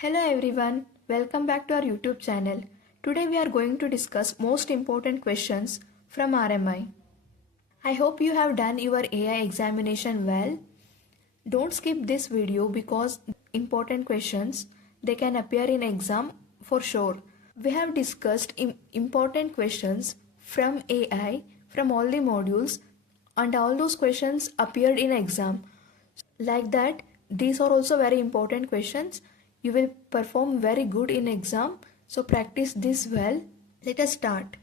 Hello everyone, welcome back to our YouTube channel. Today we are going to discuss most important questions from RMI. I hope you have done your AI examination well. Don't skip this video because important questions they can appear in exam for sure. We have discussed important questions from AI from all the modules and all those questions appeared in exam. Like that, these are also very important questions. You will perform very good in exam. So practice this well. Let us start.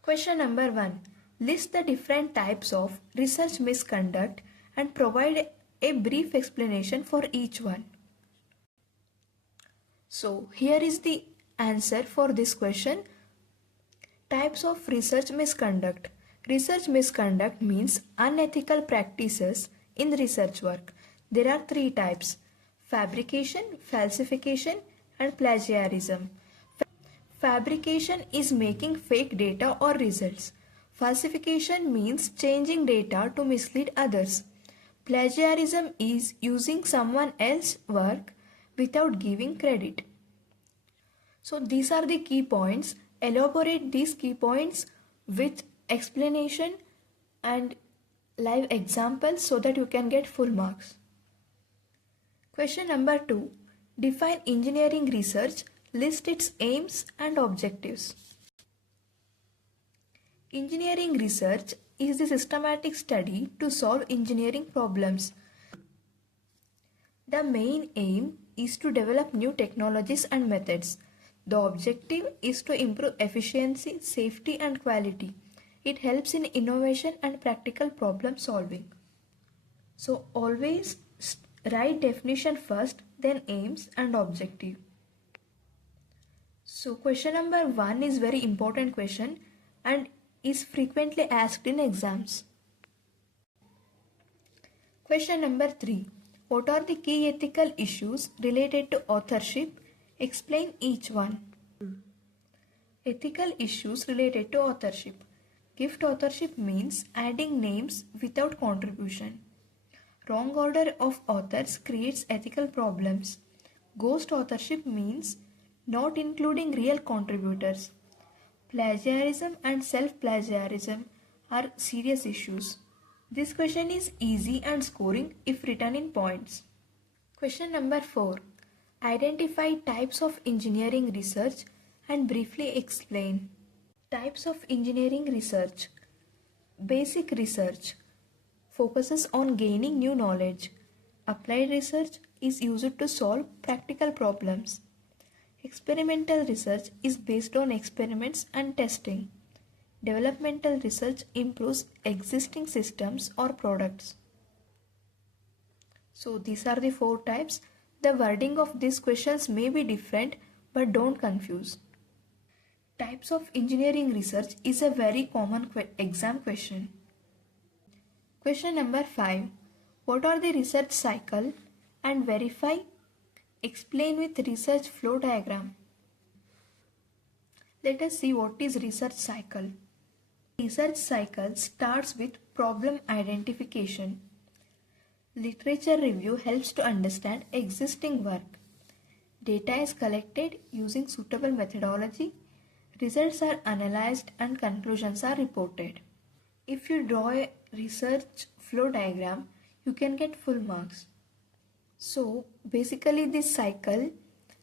Question number 1. List the different types of research misconduct and provide a brief explanation for each one. So here is the answer for this question. Types of research misconduct. Research misconduct means unethical practices in research work. There are three types: fabrication, falsification, and plagiarism. Fabrication is making fake data or results. Falsification means changing data to mislead others. Plagiarism is using someone else's work without giving credit. So these are the key points. Elaborate these key points with explanation and live examples so that you can get full marks. Question number 2. Define engineering research. List its aims and objectives. Engineering research is the systematic study to solve engineering problems. The main aim is to develop new technologies and methods. The objective is to improve efficiency, safety, and quality. It helps in innovation and practical problem solving. So always write definition first, then aims and objective. So question number 1 is very important question and is frequently asked in exams. Question number 3. What are the key ethical issues related to authorship? Explain each one. Ethical issues related to authorship. Gift authorship means adding names without contribution. Wrong order of authors creates ethical problems. Ghost authorship means not including real contributors. Plagiarism and self-plagiarism are serious issues. This question is easy and scoring if written in points. Question number 4. Identify types of engineering research and briefly explain. Types of engineering research. Basic research focuses on gaining new knowledge. Applied research is used to solve practical problems. Experimental research is based on experiments and testing. Developmental research improves existing systems or products. So these are the 4 types. The wording of these questions may be different, but don't confuse. Types of engineering research is a very common exam question. Question number 5. What are the research cycle and verify? Explain with research flow diagram. Let us see what is research cycle. Research cycle starts with problem identification. Literature review helps to understand existing work. Data is collected using suitable methodology. Results are analyzed and conclusions are reported. If you draw a research flow diagram, you can get full marks. So basically this cycle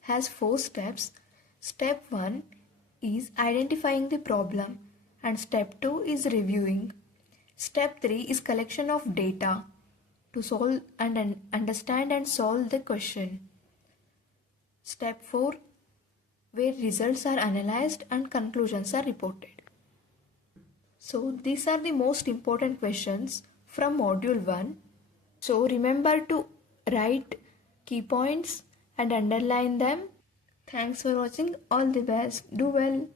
has 4 steps. Step 1 is identifying the problem and step 2 is reviewing. Step 3 is collection of data to solve and understand and solve the question. Step 4 where results are analyzed and conclusions are reported. So these are the most important questions from module 1. So remember to write key points and underline them. Thanks for watching. All the best. Do well.